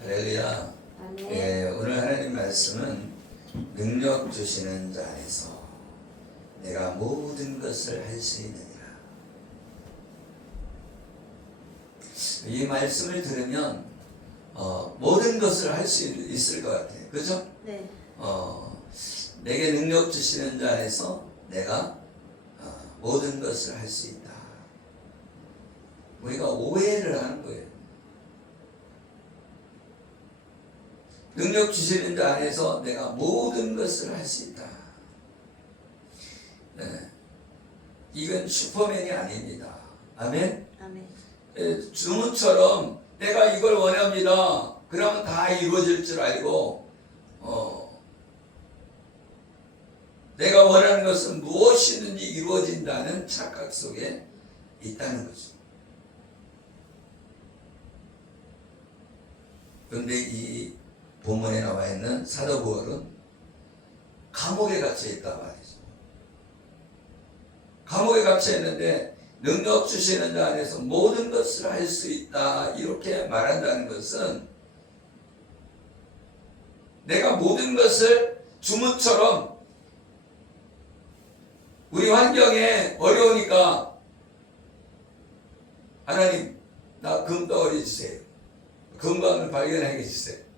할렐루야. 예, 오늘 하나님 말씀은 능력 주시는 자 안에서 내가 모든 것을 할 수 있느니라. 이 말씀을 들으면 어, 모든 것을 할 수 있을 것 같아요. 그죠? 네. 어, 내게 능력 주시는 자 안에서 내가 어, 모든 것을 할 수 있다. 우리가 오해를 하는 거예요. 능력 주시는 자 안에서 내가 모든 것을 할 수 있다. 네. 이건 슈퍼맨이 아닙니다. 아멘? 아멘. 예, 주문처럼 내가 이걸 원합니다. 그러면 다 이루어질 줄 알고 어, 내가 원하는 것은 무엇이든지 이루어진다는 착각 속에 있다는 거죠. 그런데 이 본문에 나와 있는 사도 바울은 감옥에 갇혀 있다 말이죠. 감옥에 갇혀 있는데 능력 주시는 자 안에서 모든 것을 할 수 있다 이렇게 말한다는 것은 내가 모든 것을 주문처럼 우리 환경에 어려우니까 하나님 나 금덩어리 주세요. 금광을 발견하게 해주세요.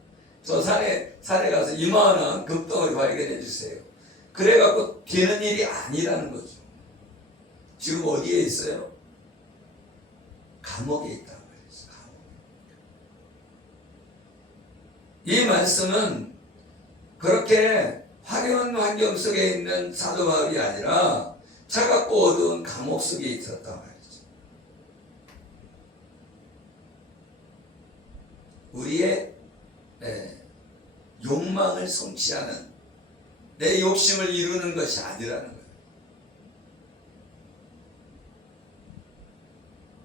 저 산에 산에 가서 이만한 금덩어리 발견해 주세요. 그래갖고 되는 일이 아니라는 거죠. 지금 어디에 있어요? 감옥에 있다고 그랬어요. 감옥. 이 말씀은 그렇게 화려한 환경 속에 있는 사도 바울이 아니라 차갑고 어두운 감옥 속에 있었단 말이죠. 우리의 네, 욕망을 성취하는 내 욕심을 이루는 것이 아니라는 거예요.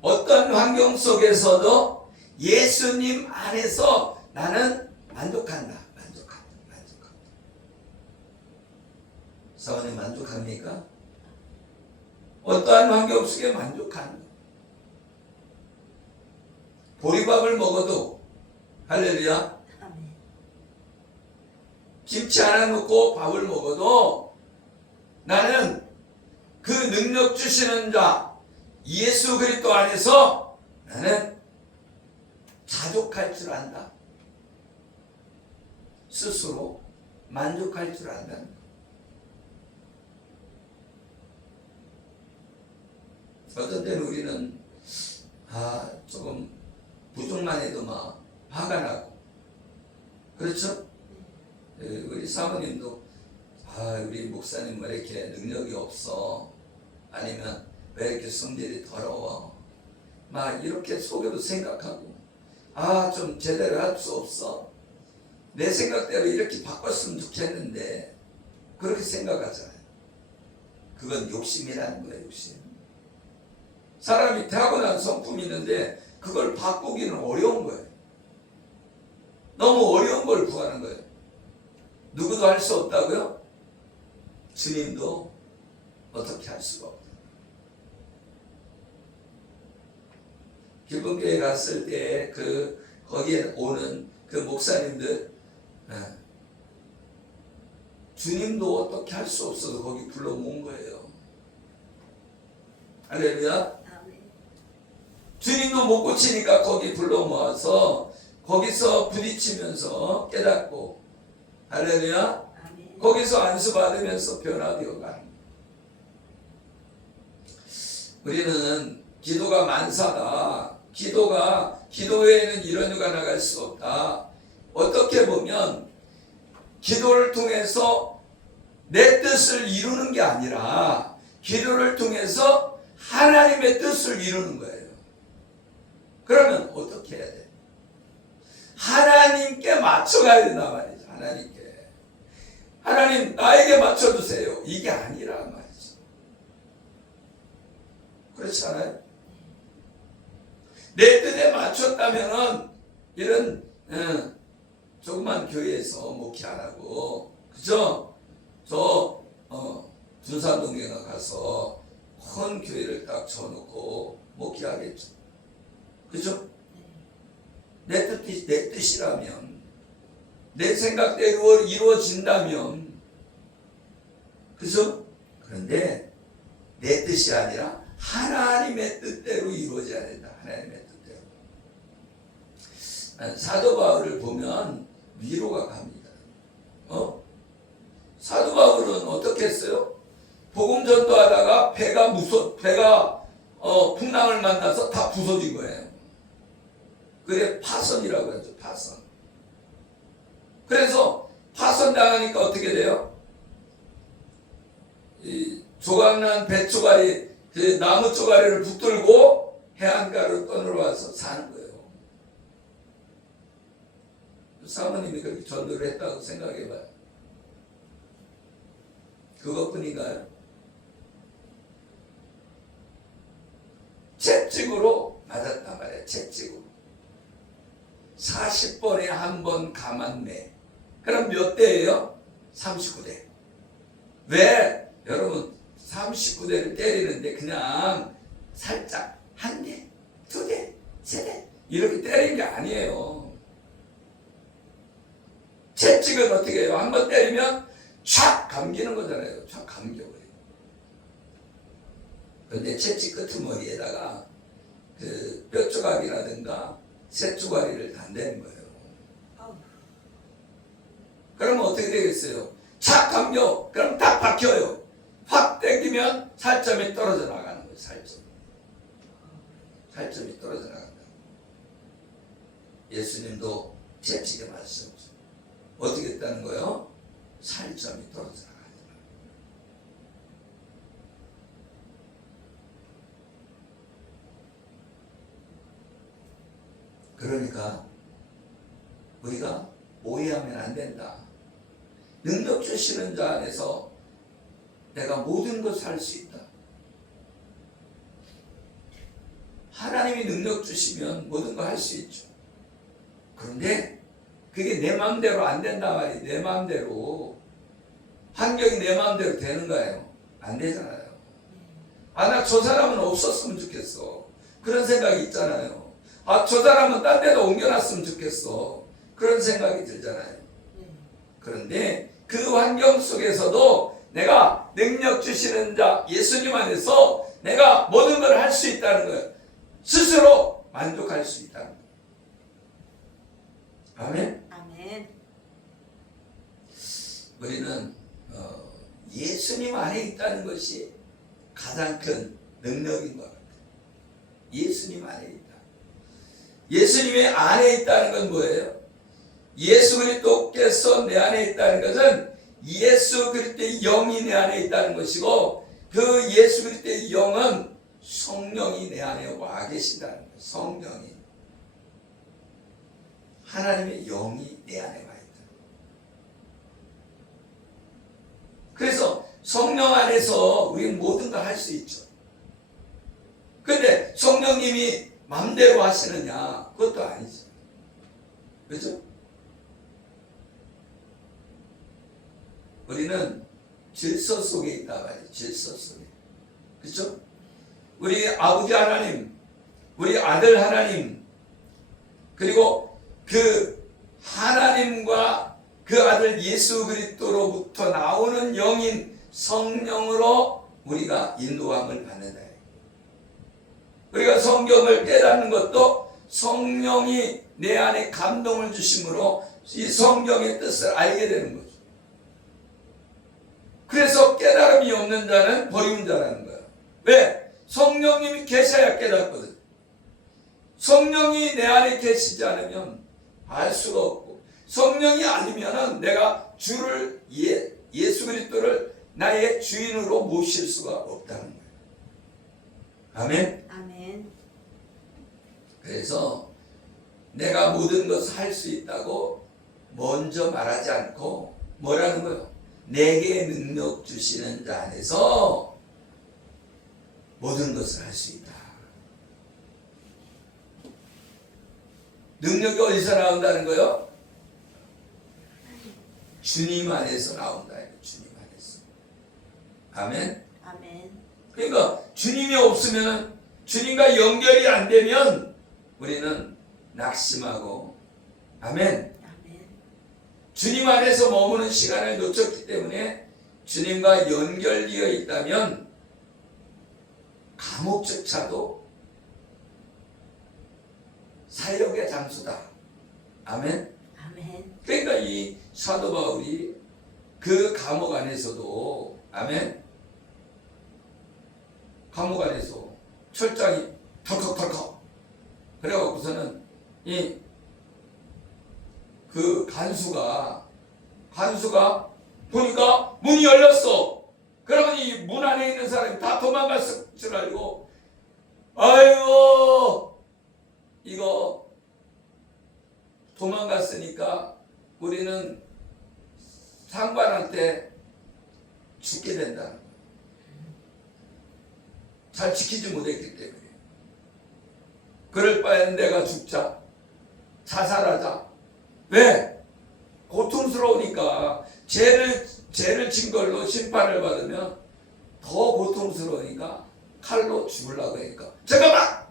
어떤 환경 속에서도 예수님 안에서 나는 만족한다. 만족한다. 만족한다. 사원님 만족합니까? 어떠한 환경 속에 만족한다. 보리밥을 먹어도 할렐루야. 김치 하나 넣고 밥을 먹어도 나는 그 능력 주시는 자 예수 그리스도 안에서 나는 자족할 줄 안다. 스스로 만족할 줄 안다. 어떤 때는 우리는 아 조금 부족만 해도 막 화가 나고 그렇죠? 예, 우리 사모님도 아 우리 목사님 왜 이렇게 능력이 없어? 아니면 왜 이렇게 성질이 더러워? 막 이렇게 속에도 생각하고 아 좀 제대로 할 수 없어? 내 생각대로 이렇게 바꿨으면 좋겠는데 그렇게 생각하잖아요. 그건 욕심이라는 거예요 욕심. 사람이 타고난 성품이 있는데 그걸 바꾸기는 어려운 거예요. 너무 어려운 걸 구하는 거예요 누구도 할 수 없다고요? 주님도 어떻게 할 수가 없다. 기본교회 갔을 때 그 거기에 오는 그 목사님들 예. 주님도 어떻게 할 수 없어서 거기 불러 모은 거예요. 할렐루야. 아멘. 주님도 못 고치니까 거기 불러 모아서 거기서 부딪히면서 깨닫고 할렐루야. 거기서 안수 받으면서 변화되어 가는 거예요. 우리는 기도가 만사다. 기도가 기도 외에는 이런 휴가 나갈 수 없다. 어떻게 보면 기도를 통해서 내 뜻을 이루는 게 아니라 기도를 통해서 하나님의 뜻을 이루는 거예요. 그러면 어떻게 해야 돼? 하나님께 맞춰가야 된단 말이죠. 하나님께. 하나님 나에게 맞춰주세요. 이게 아니라 말이죠. 그렇지 않아요? 내 뜻에 맞췄다면은 이런 어, 조그만 교회에서 목회 안 하고 그죠? 저 어, 군산동에 가서 큰 교회를 딱 쳐놓고 목회하겠죠. 그죠? 내 뜻이 내 뜻이라면 내 생각대로 이루어진다면 그죠? 그런데 내 뜻이 아니라 하나님의 뜻대로 이루어져야 된다. 하나님의 뜻대로. 난 사도 바울을 보면 위로가 갑니다. 어? 사도 바울은 어떻게 했어요? 복음 전도하다가 배가 무서 배가 어, 풍랑을 만나서 다 부서진 거예요. 그게 파선이라고 하죠. 파선. 그래서 파선 당하니까 어떻게 돼요? 이 조각난 배 쪼가리 그 나무 쪼가리를 붙들고 해안가로 떠내려와서 사는 거예요. 사모님이 그렇게 전도를 했다고 생각해봐요. 그것뿐인가요? 채찍으로 맞았단 말이에요. 채찍으로. 40번에 한 번 감았네. 그럼 몇 대예요? 39대. 왜? 여러분 39대를 때리는데 그냥 살짝 한 대, 두 대, 세 대 이렇게 때리는 게 아니에요. 채찍은 어떻게 해요? 한 번 때리면 촥 감기는 거잖아요. 촥 감겨버려요. 근데 채찍 끄트머리에다가 그 뼈조각이라든가 쇠조가리를 단대는 거예요. 그러면 어떻게 되겠어요? 착 감겨. 그럼 딱 박혀요. 확 당기면 살점이 떨어져 나가는 거예요. 살점. 살점이 떨어져 나간다. 예수님도 채찍에 맞으셨죠. 어떻게 했다는 거예요? 살점이 떨어져 나가는. 그러니까 우리가 오해하면 안 된다. 능력 주시는 자 안에서 내가 모든 것을 할 수 있다. 하나님이 능력 주시면 모든 걸 할 수 있죠. 그런데 그게 내 마음대로 안 된다 말이에요. 내 마음대로. 환경이 내 마음대로 되는 거예요. 안 되잖아요. 아, 나 저 사람은 없었으면 좋겠어. 그런 생각이 있잖아요. 아, 저 사람은 딴 데도 옮겨놨으면 좋겠어. 그런 생각이 들잖아요. 네. 그런데 그 환경 속에서도 내가 능력 주시는 자 예수님 안에서 내가 모든 걸 할 수 있다는 거예요. 스스로 만족할 수 있다는 거예요. 아멘. 아멘. 우리는 어, 예수님 안에 있다는 것이 가장 큰 능력인 것 같아요. 예수님 안에 있다. 예수님의 안에 있다는 건 뭐예요? 예수 그리스도께서 내 안에 있다는 것은 예수 그리스도의 영이 내 안에 있다는 것이고 그 예수 그리스도의 영은 성령이 내 안에 와 계신다는 거예요. 성령이 하나님의 영이 내 안에 와 있다. 그래서 성령 안에서 우리는 모든 걸 할 수 있죠. 근데 성령님이 맘대로 하시느냐? 그것도 아니죠. 그죠? 우리는 질서 속에 있다 말이에요. 질서 속에. 그죠? 우리 아버지 하나님, 우리 아들 하나님, 그리고 그 하나님과 그 아들 예수 그리스도로부터 나오는 영인 성령으로 우리가 인도함을 받는다. 우리가 성경을 깨닫는 것도 성령이 내 안에 감동을 주심으로 이 성경의 뜻을 알게 되는 거죠. 그래서 깨달음이 없는 자는 버리운 자라는 거야. 왜? 성령님이 계셔야 깨닫거든. 성령이 내 안에 계시지 않으면 알 수가 없고 성령이 아니면은 내가 주를 예, 예수 그리스도를 나의 주인으로 모실 수가 없다는 거예요. 아멘. 아멘. 그래서 내가 모든 것을 할 수 있다고 먼저 말하지 않고 뭐라는 거예요? 내게 능력 주시는 자 안에서 모든 것을 할 수 있다. 능력이 어디서 나온다는 거요? 주님 안에서 나온다. 주님 안에서. 아멘. 아멘. 그러니까 주님이 없으면 주님과 연결이 안 되면 우리는 낙심하고 아멘. 아멘. 주님 안에서 머무는 시간을 놓쳤기 때문에 주님과 연결되어 있다면 감옥조차도 사역의 장소다. 아멘. 아멘. 그러니까 이 사도 바울이 그 감옥 안에서도 아멘. 감옥 안에서 철장이 털컥털컥 그래갖고서는 이 그 간수가 간수가 보니까 문이 열렸어. 그러면 이 문 안에 있는 사람이 다 도망갔을 줄 알고 아이고 이거 도망갔으니까 우리는 상관한테 죽게 된다. 잘 지키지 못했기 때문에. 그럴 바엔 내가 죽자. 자살하자. 왜? 고통스러우니까. 죄를 죄를 진 걸로 심판을 받으면 더 고통스러우니까 칼로 죽으려고 하니까. 잠깐만!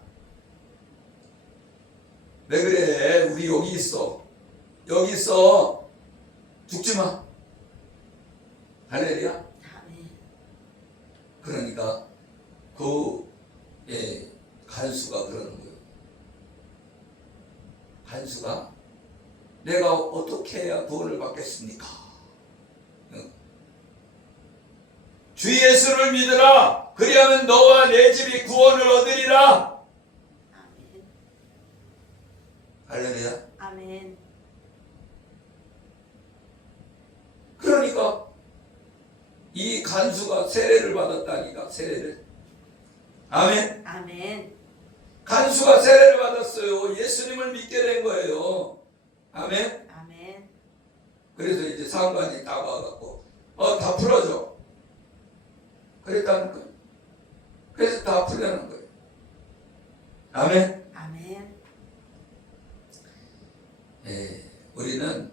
왜 그래? 우리 여기 있어. 여기 있어. 죽지 마. 할렐루야. 그러니까 그 예, 간수가 그러는 거예요. 간수가 내가 어떻게 해야 구원을 받겠습니까? 응. 주 예수를 믿으라. 그리하면 너와 내 집이 구원을 얻으리라. 아멘. 할렐루야. 아멘. 그러니까 이 간수가 세례를 받았다니까 세례를. 아멘. 아멘. 간수가 세례를 받았어요. 예수님을 믿게 된 거예요. 아멘. 아멘. 그래서 이제 상관이 딱 와갖고 어 다 풀어줘. 그랬다는 거예요. 그래서 다 풀려는 거예요. 아멘. 아멘. 예, 우리는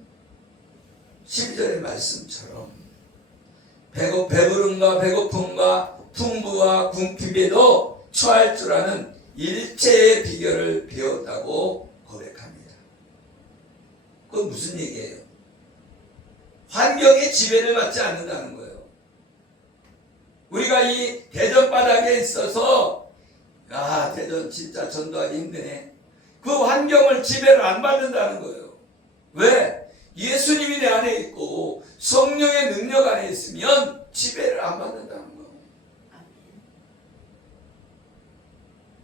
12절의 말씀처럼 배고, 배부름과 배고픔과 풍부와 궁핍에도 처할 줄 아는 일체의 비결을 배웠다고. 그건 무슨 얘기예요? 환경의 지배를 받지 않는다는 거예요. 우리가 이 대전 바닥에 있어서 아 대전 진짜 전도하기 힘드네. 그 환경을 지배를 안 받는다는 거예요. 왜? 예수님이 내 안에 있고 성령의 능력 안에 있으면 지배를 안 받는다는 거예요.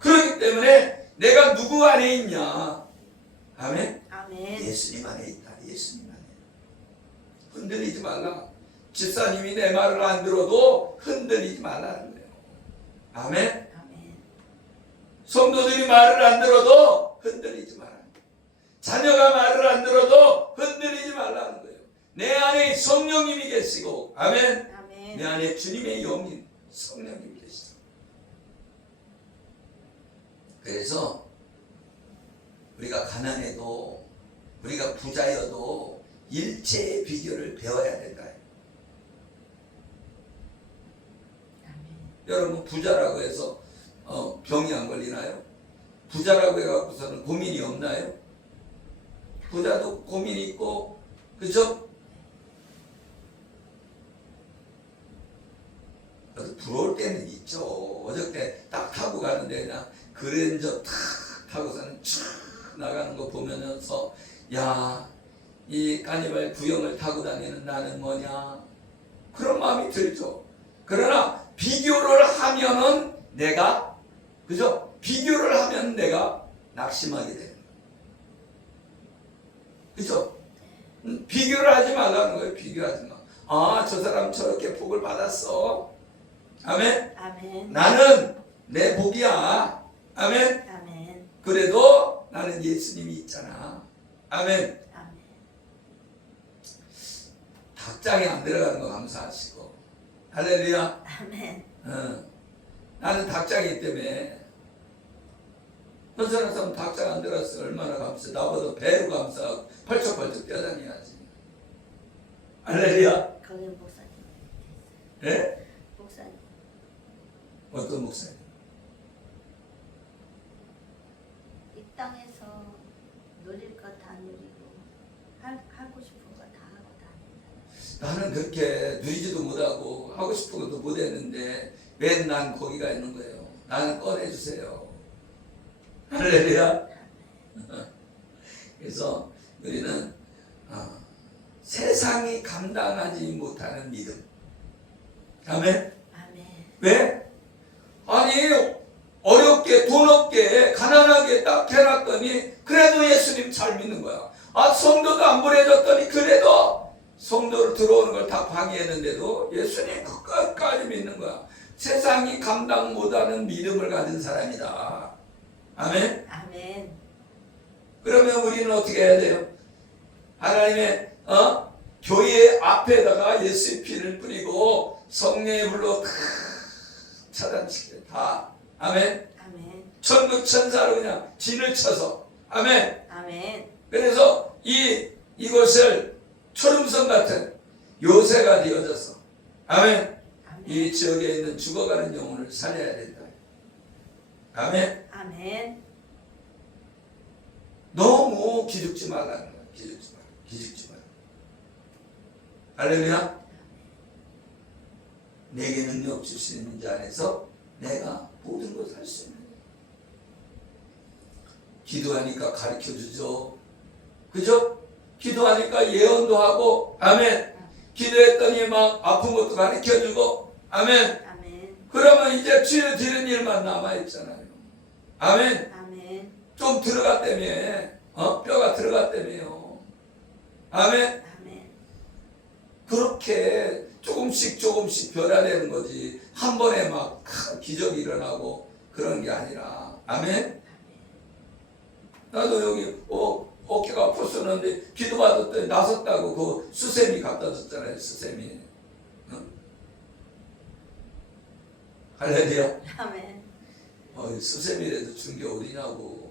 그렇기 때문에 내가 누구 안에 있냐? 아멘. 아멘. 예수님 안에 있다. 예수님 안에. 흔들리지 말라. 집사님이 내 말을 안 들어도 흔들리지 말라는 거예요. 아멘. 아멘. 성도들이 말을 안 들어도 흔들리지 마라. 자녀가 말을 안 들어도 흔들리지 말라는 거예요. 내 안에 성령님이 계시고, 아멘. 내 아멘. 안에 주님의 영인 성령님이 계시다. 그래서 우리가 가난해도 우리가 부자여도 일체의 비결을 배워야 된다. 여러분 부자라고 해서 어, 병이 안 걸리나요? 부자라고 해갖고서는 고민이 없나요? 부자도 고민이 있고 그죠? 부러울 때는 있죠. 어저께 딱 타고 가는데 그냥 그랜저 탁 타고서는 쫙 나가는 거 보면서 야 이 까니발 구형을 타고 다니는 나는 뭐냐 그런 마음이 들죠. 그러나 비교를 하면은 내가 그죠? 비교를 하면 내가 낙심하게 되는 거예요. 그죠? 음, 비교를 하지 말라는 거예요. 비교하지 마. 아, 저 사람 저렇게 복을 받았어. 아멘. 아멘. 나는 내 복이야. 아멘. 아멘. 그래도 나는 예수님이 있잖아. 아멘. 닭장에 안 들어가는 거 감사하시고. 할렐루야. 아멘. 어. 나는 닭장이기 때문에 현선한 사람 닭장 안 들어갔어 얼마나 감사 나보다 배로 감사하고 펄쩍펄쩍 뛰어다녀야지 할렐루야 거기 목사님. 예? 목사님. 어떤 목사님? 이 땅에서 누릴 것 다 누리고 나는 그렇게 누리지도 못하고 하고 싶은 것도 못했는데 왜 난 거기가 있는 거예요? 나는 꺼내주세요. 할렐루야. 그래서 우리는 어, 세상이 감당하지 못하는 믿음. 아멘. 아멘. 왜? 아니 어렵게 돈 없게 가난하게 딱 해놨더니 그래도 예수님 잘 믿는 거야. 아 성도도 안 보내줬더니 그래도 성도로 들어오는 걸 다 방해했는데도 예수님 끝까지 믿는 거야. 세상이 감당 못하는 믿음을 가진 사람이다. 아멘. 아멘. 그러면 우리는 어떻게 해야 돼요? 하나님의 어? 교회 앞에다가 예수의 피를 뿌리고 성령의 불로 다 차단시켜 다 아멘. 아멘. 천국 천사로 그냥 진을 쳐서 아멘. 아멘. 그래서 이 이곳을 초름성 같은 요새가 되어져서 아멘. 이 지역에 있는 죽어가는 영혼을 살려야 된다. 아멘. 아멘. 너무 기죽지 말라는 거야. 기죽지 말. 기죽지 말. 할렐루야. 내게 능력 주시는 자 안에서 내가 모든 것을 할 수 있는. 기도하니까 가르쳐 주죠. 그죠? 기도하니까 예언도 하고 아멘. 기도했더니 막 아픈 것도 가르쳐 주고 아멘. 아멘. 그러면 이제 치유 드리는 일만 남아 있잖아요. 아멘. 아멘. 좀 들어갔다며 어? 뼈가 들어갔다며요 아멘 아멘. 그렇게 조금씩 조금씩 변화되는 거지 한 번에 막큰 기적이 일어나고 그런 게 아니라 아멘 나도 여기 어, 어깨가 아팠었는데 기도받았더니 나섰다고 그 수세미 갖다 줬잖아요 수세미 어? 할렐루야 아멘. 어, 수세미라도 준 게 어디냐고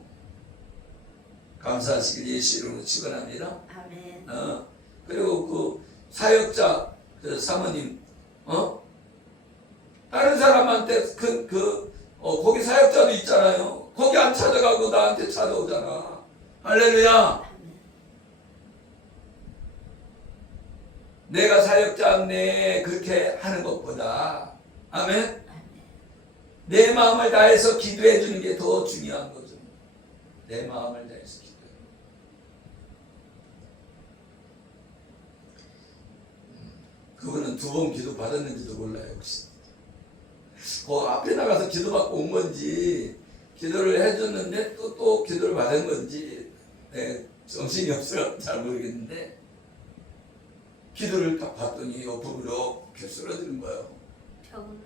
감사하시길 예수 이름으로 축원합니다. 아멘. 어, 그리고 그 사역자 그 사모님 어 다른 사람한테 그 그 어, 거기 사역자도 있잖아요. 거기 안 찾아가고 나한테 찾아오잖아. 할렐루야. 내가 사역자인데 그렇게 하는 것보다 아멘. 내 마음을 다해서 기도해 주는 게 더 중요한 거죠. 내 마음을 다해서 기도해. 음, 그분은 두 번 기도 받았는지도 몰라요, 혹시. 그 앞에 나가서 기도 받고 온 건지, 기도를 해줬는데 또, 또 기도를 받은 건지, 네, 정신이 없어서 잘 모르겠는데, 기도를 딱 받더니 옆으로 이렇게 쓰러지는 거예요. 병은?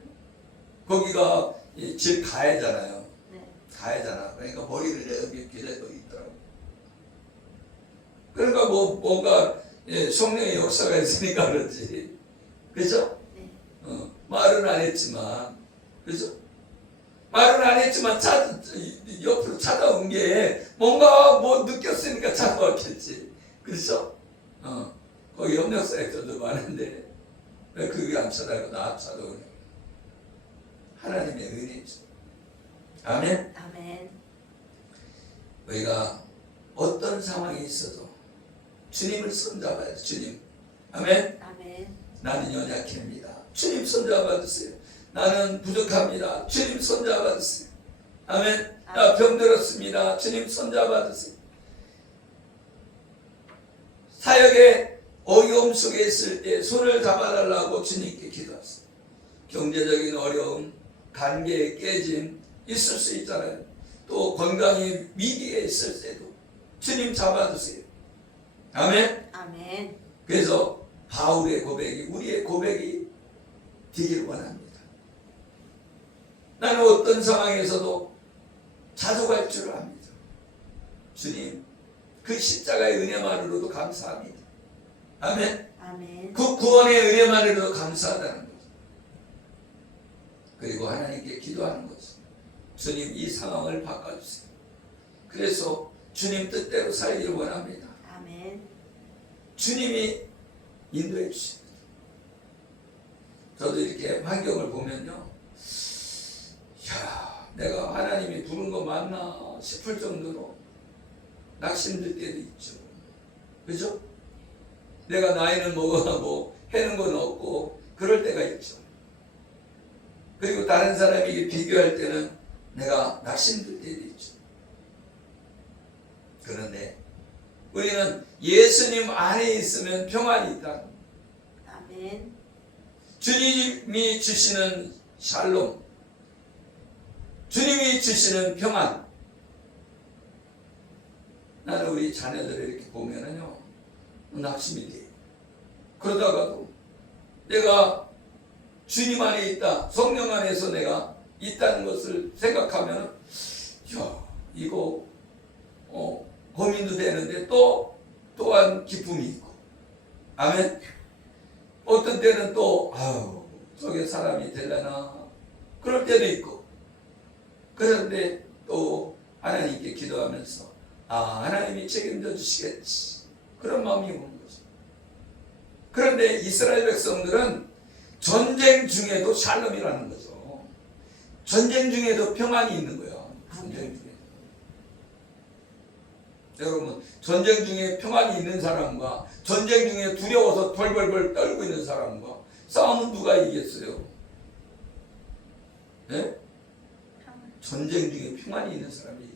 거기가 이질 가해잖아요. 네. 가해잖아. 그러니까 머리를 이렇게 기대고 있더라고. 그러니까 뭐 뭔가 예, 성령의 역사가 있으니까 그렇지. 그죠? 네. 어, 말은 안 했지만, 그죠? 말은 안 했지만 찾, 옆으로 찾아온 게 뭔가 뭐 느꼈으니까 찾아왔겠지. 그렇죠? 어, 거기 협력사역자도 많은데 왜 그게 안 찾아가고 나 찾아오냐. 하나님의 은혜죠. 아멘. 아멘. 우리가 어떤 상황이 있어도 주님을 손잡아야 돼. 주님. 아멘. 아멘. 나는 연약합니다. 주님 손잡아 주세요. 나는 부족합니다. 주님 손잡아 주세요. 아멘. 나 병들었습니다. 주님 손잡아 주세요. 사역에 어려움 속에 있을 때 손을 잡아달라고 주님께 기도하세요. 경제적인 어려움, 관계의 깨짐 있을 수 있잖아요. 또 건강이 위기에 있을 때도 주님 잡아주세요. 아멘. 아멘. 그래서 바울의 고백이 우리의 고백이 되기를 원합니다. 나는 어떤 상황에서도 자족할 줄 압니다. 주님, 그 십자가의 은혜만으로도 감사합니다. 아멘. 아멘. 그 구원의 은혜만으로도 감사하다는 거죠. 그리고 하나님께 기도하는 거죠. 주님 이 상황을 바꿔주세요. 그래서 주님 뜻대로 살기를 원합니다. 아멘. 주님이 인도해 주십니다. 저도 이렇게 환경을 보면요. 야, 내가 하나님이 부른 거 맞나 싶을 정도로 낙심될 때도 있죠. 그죠? 내가 나이는 먹어가고 해는 건 없고 그럴 때가 있죠. 그리고 다른 사람에게 비교할 때는 내가 낙심될 때도 있죠. 그런데 우리는 예수님 안에 있으면 평안이 있다. 아멘. 주님이 주시는 샬롬, 주님이 주시는 평안. 나는 우리 자녀들을 이렇게 보면은요, 낙심이 돼. 그러다가도 내가 주님 안에 있다, 성령 안에서 내가 있다는 것을 생각하면, 야, 이거, 어, 고민도 되는데 또, 또한 기쁨이 있고. 아멘. 어떤 때는 또 아유 저게 사람이 되려나 그럴 때도 있고 그런데 또 하나님께 기도하면서 아 하나님이 책임져 주시겠지. 그런 마음이 오는 거죠. 그런데 이스라엘 백성들은 전쟁 중에도 샬롬이라는 거죠. 전쟁 중에도 평안이 있는 거야 전쟁 중에 여러분 전쟁 중에 평안이 있는 사람과 전쟁 중에 두려워서 벌벌벌 떨고 있는 사람과 싸움은 누가 이겼어요? 예? 전쟁 중에 평안이 있는 사람이.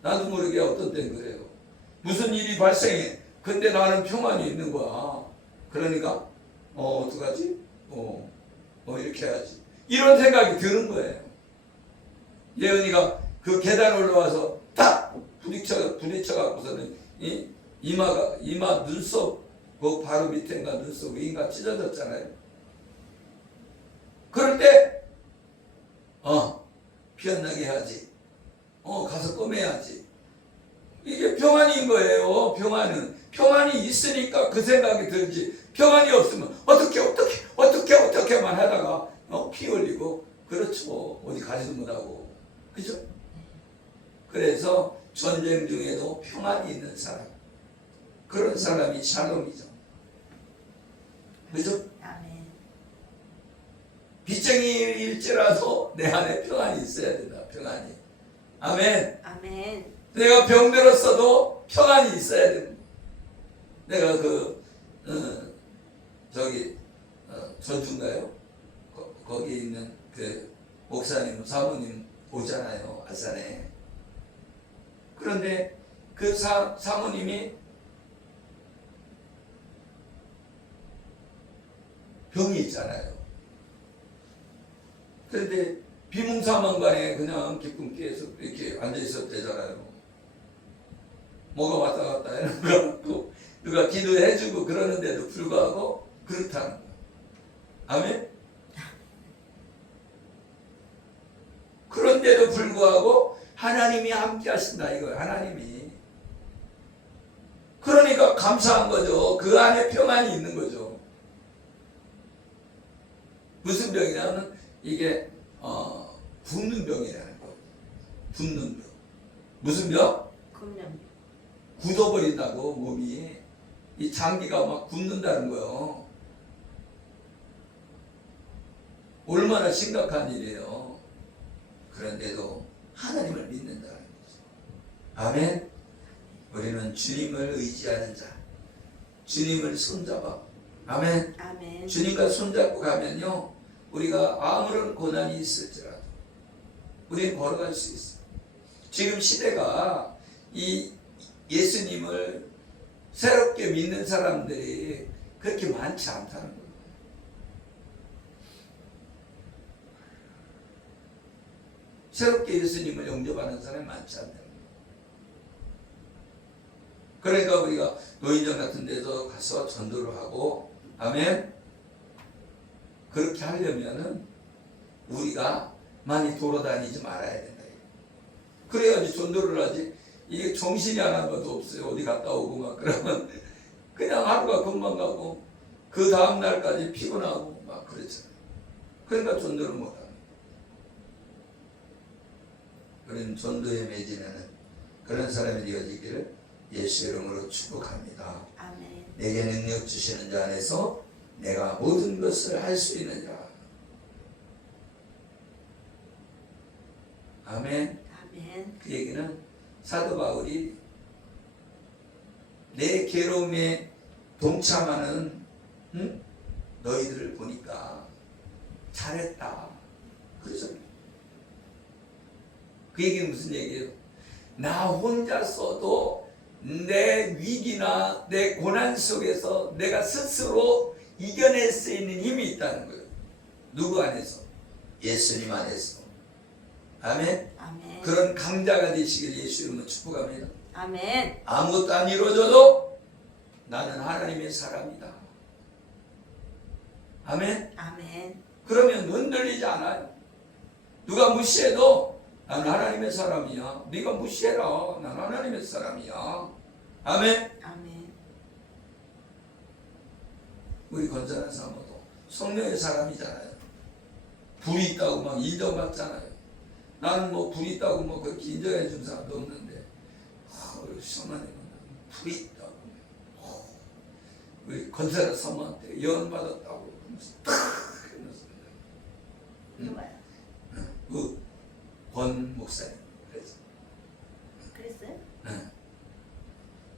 나도 모르게 어떤 땐 그래요. 무슨 일이 발생해. 근데 나는 평안이 있는 거야. 그러니까 어 어떡하지? 어, 어 이렇게 해야지. 이런 생각이 드는 거예요. 예은이가 그 계단 올라와서 딱 부딪혀 부딪혀 갖고서는 이 이마가 이마 눈썹 그 바로 밑에인가 눈썹 위인가 찢어졌잖아요. 그럴 때 어, 피어나게 해야지. 어, 가서 꼬매야지. 이게 평안인 거예요. 평안은 평안이 있으니까 그 생각이 들지. 평안이 없으면 어떻게 어떻게 어떻게 어떻게만 하다가 어, 피 흘리고 그렇죠. 어디 가지도 못하고 그죠? 그래서 전쟁 중에도 평안이 있는 사람 그런 사람이 샬롬이죠. 그죠? 빚쟁이일지라도 내 안에 평안이 있어야 된다. 평안이. 아멘. 아멘. 내가 병들었어도 평안이 있어야 됩니다. 내가 그 어, 저기 어, 전주인가요? 거, 거기 있는 그 목사님 사모님 오잖아요 아산에. 그런데 그 사, 사모님이 병이 있잖아요. 그런데 비몽사망간에 그냥 깊은 깨서 이렇게 앉아 있었대잖아요. 뭐가 왔다 갔다 해는 거 누가 기도해주고 그러는데도 불구하고 그렇다는 거예요. 아멘? 그런데도 불구하고 하나님이 함께 하신다 이거예요. 하나님이. 그러니까 감사한 거죠. 그 안에 평안이 있는 거죠. 무슨 병이냐면 이게 어, 붓는 병이라는 거. 붓는 병. 무슨 병? 금년. 굳어버린다고 몸이 이 장기가 막 굳는다는 거예요. 얼마나 심각한 일이에요. 그런데도 하나님을 믿는다는 거죠. 아멘. 우리는 주님을 의지하는 자, 주님을 손잡아. 아멘. 아멘. 주님과 손잡고 가면요, 우리가 아무런 고난이 있을지라도 우리는 걸어갈 수 있어요. 지금 시대가 이 예수님을 새롭게 믿는 사람들이 그렇게 많지 않다는 거예요. 새롭게 예수님을 영접하는 사람이 많지 거예요. 그러니까 우리가 노인정 같은 데서 가서 전도를 하고, 아멘. 그렇게 하려면은 우리가 많이 돌아다니지 말아야 된다. 그래야지 전도를 하지. 이게 정신이 하나도 없어요. 어디 갔다 오고 막 그러면 그냥 하루가 금방 가고 그 다음 날까지 피곤하고 막 그렇잖아요. 그러니까 전도를 못 하는 거예요. 그런 전도에 매진하는 그런 사람이 되어지기를 예수 이름으로 축복합니다. 아멘. 내게 능력 주시는 자 안에서 내가 모든 것을 할 수 있느니라. 아멘. 아멘. 그 얘기는 사도 바울이 내 괴로움에 동참하는 응? 너희들을 보니까 잘했다. 그러죠. 그 얘기는 무슨 얘기예요? 나 혼자서도 내 위기나 내 고난 속에서 내가 스스로 이겨낼 수 있는 힘이 있다는 거예요. 누구 안에서? 예수님 안에서. 아멘. 아멘. 그런 강자가 되시길 예수 이름으로 축복합니다. 아멘. 아무것도 안 이루어져도 나는 하나님의 사람이다. 아멘. 아멘. 그러면 흔들리지 않아요. 누가 무시해도 난 하나님의 사람이야. 네가 무시해라. 난 하나님의 사람이야. 아멘. 아멘. 우리 건전한 사모도 성령의 사람이잖아요. 불이 있다고 막 인정받잖아요. 나는 뭐 불이 있다고 뭐 그렇게 인정해 준 사람도 없는데 아, 우리 성만님은 불이 있다고 어, 우리 건설한 사모한테 예언 받았다고 그러면서 탁 그러면서 누가요? 그 권 목사님 그래서 그랬어요? 네.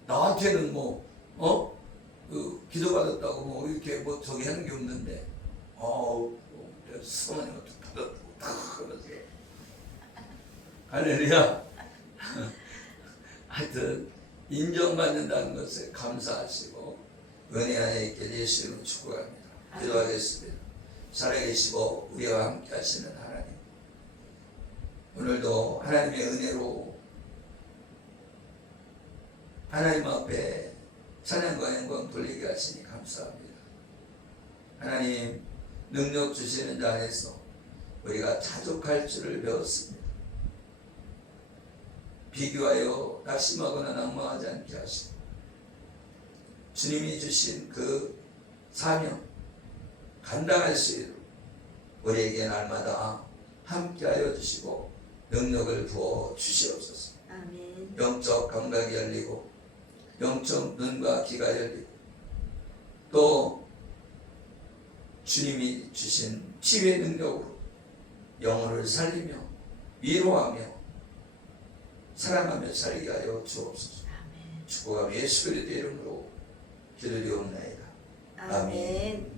나한테는 뭐, 어? 그, 기도받았다고 뭐, 이렇게 뭐, 저기 하는 게 없는데, 뭐, 성원이 어떻게 받았다고, 탁, 그러지. 할렐루야. 하여튼, 인정받는다는 것에 감사하시고, 은혜 안에 있게 예수님을 축복합니다. 기도하겠습니다. 살아계시고, 우리와 함께 하시는 하나님. 오늘도 하나님의 은혜로 하나님 앞에 찬양과 영광 돌리게 하시니 감사합니다. 하나님 능력 주시는 자 안에서 우리가 자족할 줄을 배웠습니다. 비교하여 낙심하거나 낭망하지 않게 하시고 주님이 주신 그 사명 감당할 수 있도록 우리에게 날마다 함께하여 주시고 능력을 부어 주시옵소서. 아멘. 영적 감각이 열리고 영적 눈과 귀가 열리고 또 주님이 주신 치유의 능력으로 영혼을 살리며 위로하며 사랑하며 살게 하여 주옵소서 아멘. 축복하며 예수 그리스도 이름으로 기도드리옵나이다. 아멘.